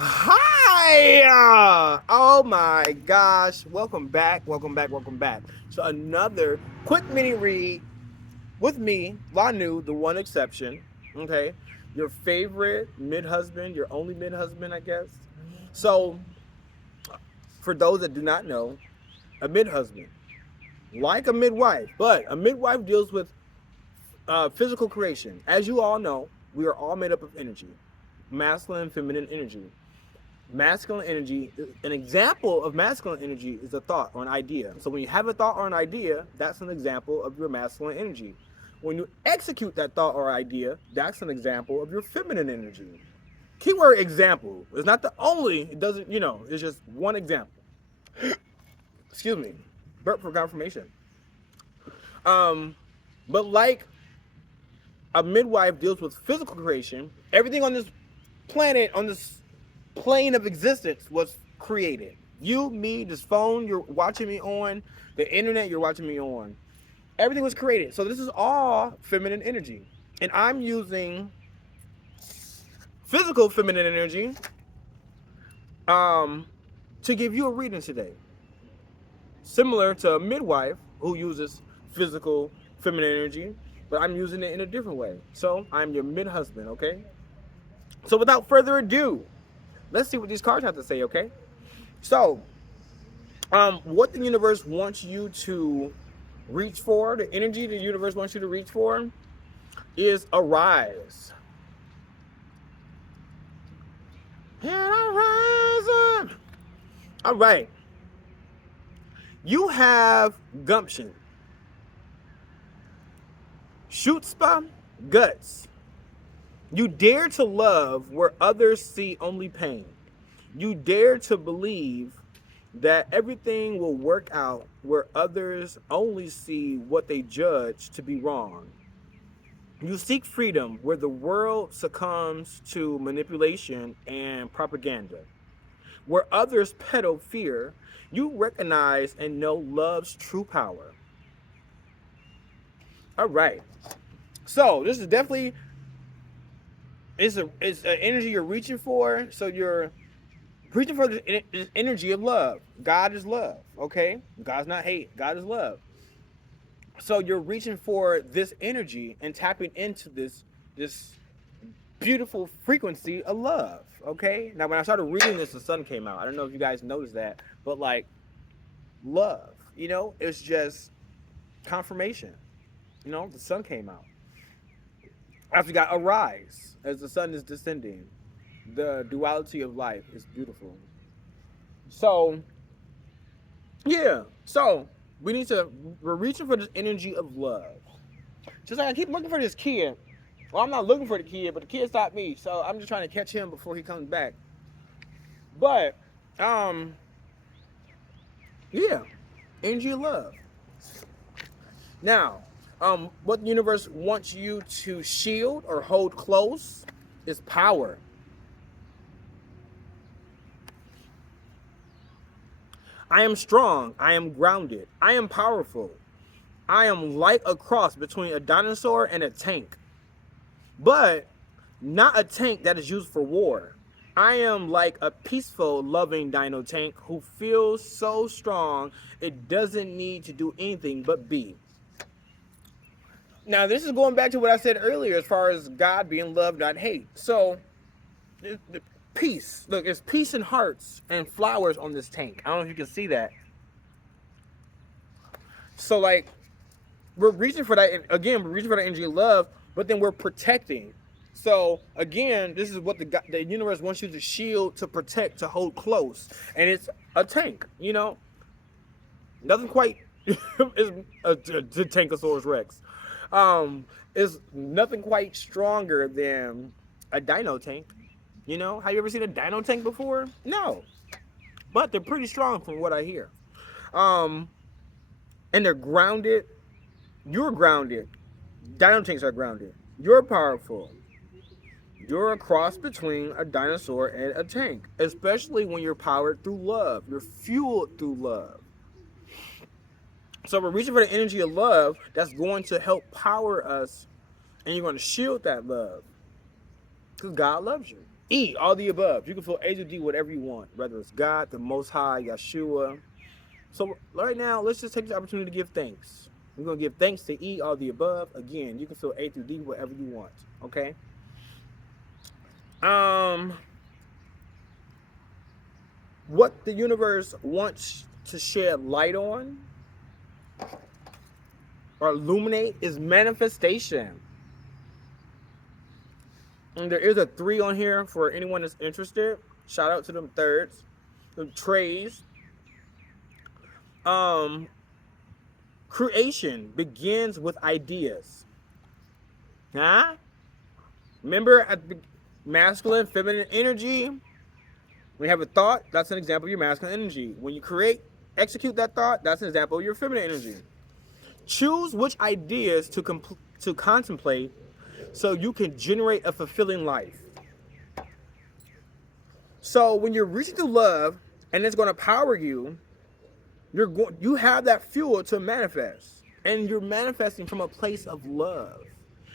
Hi! Oh my gosh. Welcome back. Welcome back. Welcome back. So another quick mini read with me, Lonue, the one exception. Okay. Your favorite mid-husband, your only mid-husband, I guess. So for those that do not know, a mid-husband, like a midwife, but a midwife deals with physical creation. As you all know, we are all made up of energy, masculine and feminine energy. Masculine energy, an example of masculine energy is a thought or an idea. So when you have a thought or an idea, that's an example of your masculine energy. When you execute that thought or idea, that's an example of your feminine energy. Keyword example. It's not the only, it doesn't, it's just one example. Excuse me. Burp for confirmation. Um, but like a midwife deals with physical creation, everything on this planet, on this plane of existence was created. You, me, this phone you're watching me on, the internet you're watching me on, everything was created. So this is all feminine energy. And I'm using physical feminine energy um, to give you a reading today. Similar to a midwife who uses physical feminine energy, but I'm using it in a different way. So I'm your mid-husband, okay? So without further ado, let's see what these cards have to say, okay? So, what the universe wants you to reach for, the energy the universe wants you to reach for, is arise. And arise. All right. You have gumption, chutzpah, guts. You dare to love where others see only pain. You dare to believe that everything will work out where others only see what they judge to be wrong. You seek freedom where the world succumbs to manipulation and propaganda. Where others peddle fear, you recognize and know love's true power. All right. So this is definitely it's an energy you're reaching for. So you're reaching for this energy of love. God is love. Okay, God's not hate. God is love. So you're reaching for this energy and tapping into this beautiful frequency of love. Okay. Now, when I started reading this, the sun came out. I don't know if you guys noticed that, but like love, it's just confirmation. The sun came out. After you got arise as the sun is descending. The duality of life is beautiful. So, yeah. So, we're reaching for this energy of love. Just like I keep looking for this kid. Well, I'm not looking for the kid, but the kid stopped me. So, I'm just trying to catch him before he comes back. But, um, yeah. Energy of love. Now, what the universe wants you to shield or hold close is power. I am strong. I am grounded. I am powerful. I am like a cross between a dinosaur and a tank, but not a tank that is used for war. I am like a peaceful, loving dino tank who feels so strong it doesn't need to do anything but be. Now, this is going back to what I said earlier as far as God being love, not hate. So, peace. Look, it's peace and hearts and flowers on this tank. I don't know if you can see that. So, like, we're reaching for that again. We're reaching for that energy of love, but then we're protecting. So again, this is what the universe wants you to shield, to protect, to hold close, and it's a tank. Nothing quite is a Tankosaurus Rex. Is nothing quite stronger than a dino tank. Have you ever seen a dino tank before? No, but they're pretty strong from what I hear. Um, and they're grounded. You're grounded. Dino tanks are grounded. You're powerful. You're a cross between a dinosaur and a tank, especially when you're powered through love. You're fueled through love. So we're reaching for the energy of love that's going to help power us, and you're going to shield that love because God loves you. E, all the above. You can feel A to D, whatever you want, whether it's God, the Most High, Yeshua. So right now, let's just take the opportunity to give thanks. We're going to give thanks to E, all the above. Again, you can feel A through D, whatever you want. Okay? What the universe wants to shed light on or illuminate is manifestation. And there is a 3 on here for anyone that's interested. Shout out to them thirds, them trays. Creation begins with ideas. Huh? Remember at masculine, feminine energy? When you have a thought, that's an example of your masculine energy. When you create, execute that thought, that's an example of your feminine energy. Choose which ideas to contemplate so you can generate a fulfilling life. So when you're reaching through love and it's going to power you, you have that fuel to manifest. And you're manifesting from a place of love.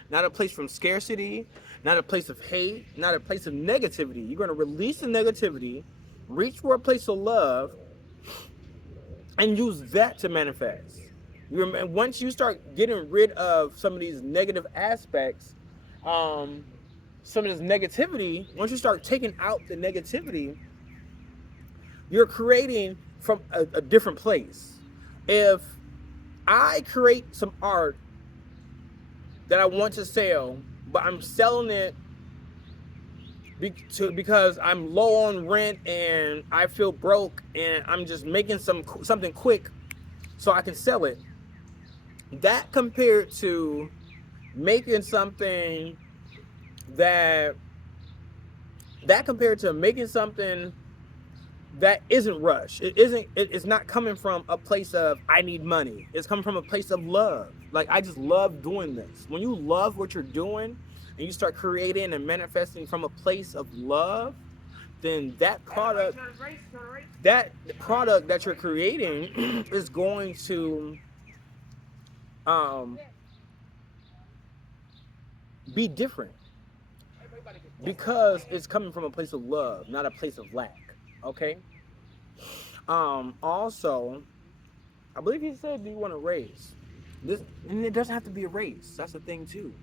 Not a place from scarcity, not a place of hate, not a place of negativity. You're going to release the negativity, reach for a place of love, and use that to manifest. Once you start getting rid of some of these negative aspects, some of this negativity, once you start taking out the negativity, you're creating from a different place. If I create some art that I want to sell, but I'm selling it because I'm low on rent and I feel broke and I'm just making something quick so I can sell it, that compared to making something that isn't rush. It's not coming from a place of I need money. It's coming from a place of love. Like, I just love doing this. When you love what you're doing and you start creating and manifesting from a place of love, then that product that you're creating is going to be different, because it's coming from a place of love, not a place of lack. Okay. Also, I believe he said, do you want to raise this? And it doesn't have to be a race. That's the thing too.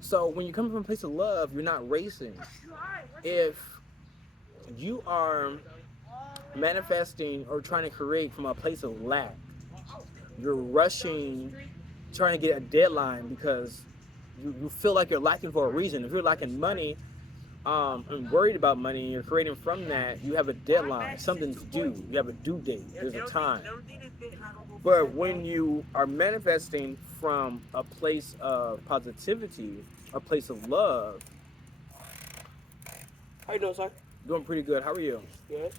So when you come from a place of love, you're not racing. If you are manifesting or trying to create from a place of lack, you're rushing, trying to get a deadline because you feel like you're lacking for a reason. If you're lacking money, and worried about money, and you're creating from that, you have a deadline, something's due, you have a due date, there's a time. But when you are manifesting from a place of positivity, a place of love. How you doing, sir? Doing pretty good. How are you? Good.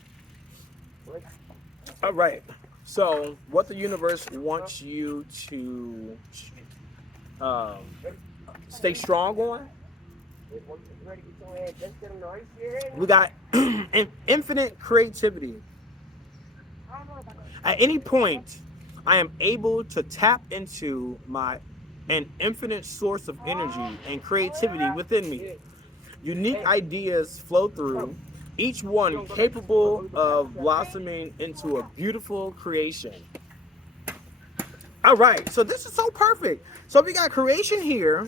All right. So what the universe wants you to stay strong on, we got infinite creativity. At any point, I am able to tap into an infinite source of energy and creativity within me. Unique ideas flow through, each one capable of blossoming into a beautiful creation. All right, so this is so perfect. So we got creation here.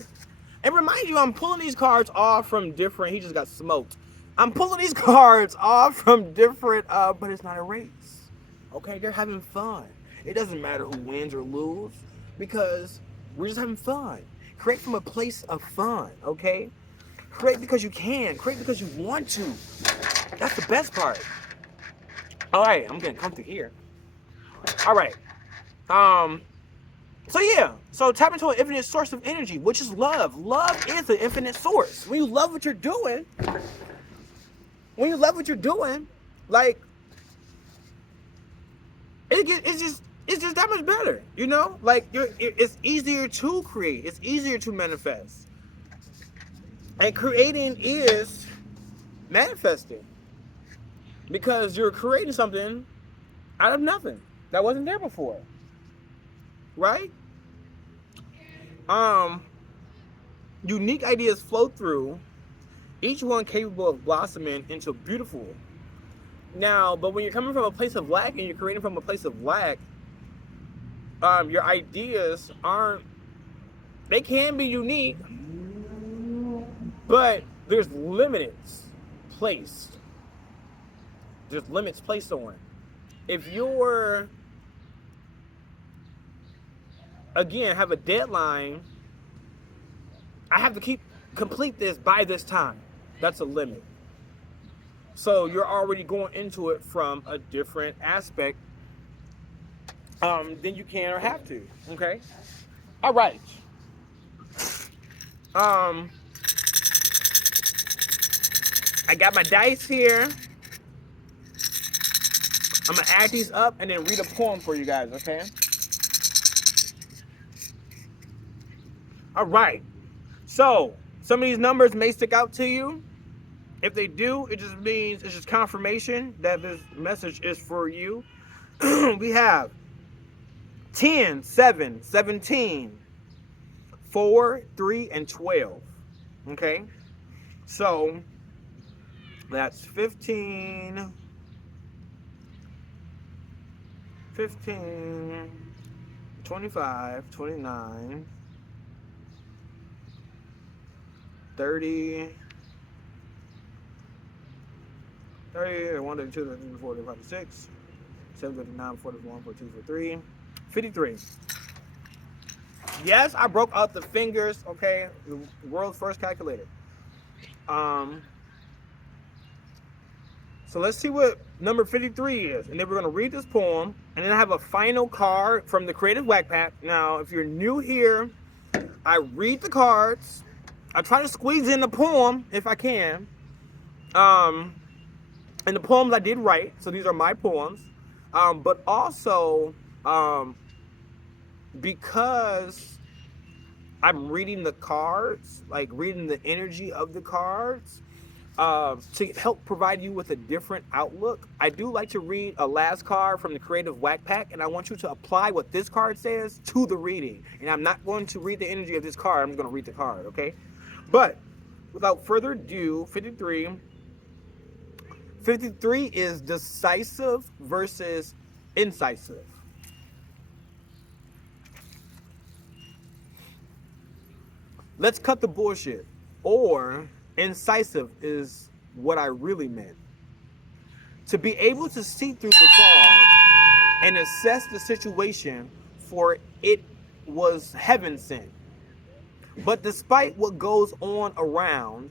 And remind you, I'm pulling these cards off from different, he just got smoked. I'm pulling these cards off from different, but it's not a race. Okay, they're having fun. It doesn't matter who wins or loses, because we're just having fun. Create from a place of fun, okay? Create because you can. Create because you want to. That's the best part. All right, I'm getting comfy here. All right. So yeah, so tap into an infinite source of energy, which is love. Love is an infinite source. When you love what you're doing, like, it's just that much better, you know? Like, it's easier to create. It's easier to manifest. And creating is manifesting, because you're creating something out of nothing that wasn't there before, right? Unique ideas flow through. each one capable of blossoming into beautiful. Now, but when you're coming from a place of lack and you're creating from a place of lack, your ideas aren't, they can be unique, but there's placed. There's limits placed on it. If you're, again, have a deadline, I have to complete this by this time. That's a limit. So you're already going into it from a different aspect than you can or have to. Okay. All right. I got my dice here. I'm gonna add these up and then read a poem for you guys. Okay. All right. So some of these numbers may stick out to you. If they do, it just means it's just confirmation that this message is for you. We have 10, 7, 17, 4, 3, and 12. Okay? So that's 15, 25, 29, 30, 1, 2, 3, 4, 5, 6, 7, 59, 41, 42, 43, 53. Yes, I broke out the fingers, okay? The world's first calculator. So let's see what number 53 is. And then we're going to read this poem. And then I have a final card from the Creative Whack Pack. Now, if you're new here, I read the cards. I try to squeeze in the poem if I can. And the poems I did write. So these are my poems. But also, because I'm reading the cards, like reading the energy of the cards, to help provide you with a different outlook, I do like to read a last card from the Creative Whack Pack, and I want you to apply what this card says to the reading. And I'm not going to read the energy of this card, I'm just going to read the card, okay? But without further ado, 53 is decisive versus incisive. Let's cut the bullshit. Or incisive is what I really meant. To be able to see through the fog and assess the situation, for it was heaven sent. But despite what goes on around,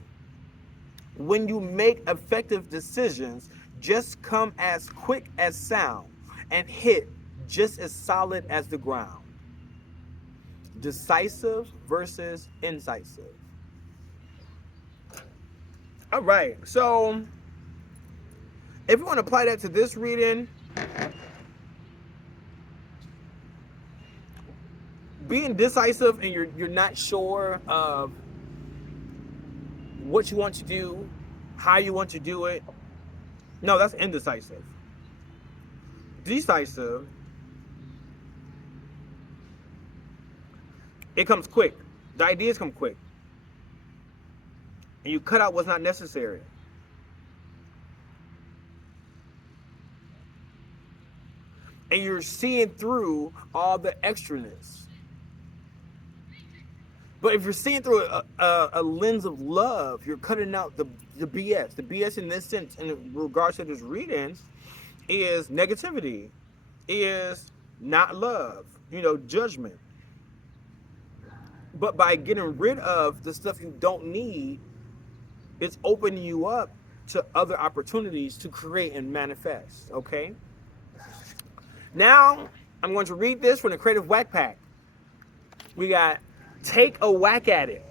when you make effective decisions, just come as quick as sound and hit just as solid as the ground. Decisive versus incisive. All right, so if you want to apply that to this reading, being decisive and you're not sure of what you want to do, how you want to do it, no, that's indecisive. Decisive, it comes quick. The ideas come quick. And you cut out what's not necessary. And you're seeing through all the extraness. But if you're seeing through a lens of love, you're cutting out the BS. The BS in this sense, in regards to this reading, is negativity, is not love, judgment. But by getting rid of the stuff you don't need, it's opening you up to other opportunities to create and manifest, okay? Now, I'm going to read this from the Creative Whack Pack. We got Take a Whack at It.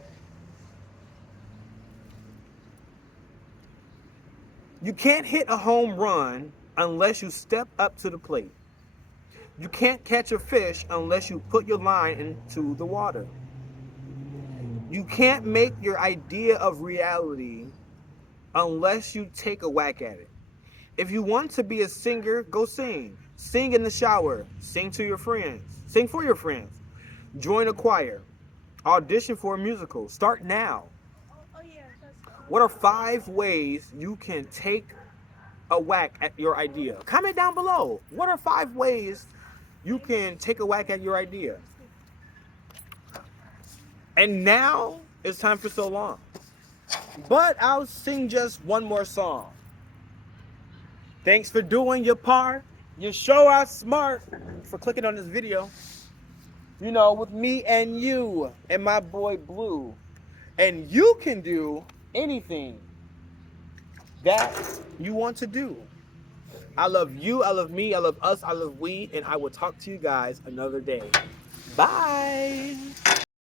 You can't hit a home run unless you step up to the plate. You can't catch a fish unless you put your line into the water. You can't make your idea of reality unless you take a whack at it. If you want to be a singer, go sing. Sing in the shower. Sing to your friends. Sing for your friends. Join a choir. Audition for a musical. Start now. What are 5 ways you can take a whack at your idea? Comment down below. What are 5 ways you can take a whack at your idea? And now it's time for so long. But I'll sing just one more song. Thanks for doing your part. You sure are smart for clicking on this video. You know, with me and you and my boy Blue. And you can do anything that you want to do. I love you, I love me, I love us, I love we, and I will talk to you guys another day. Bye.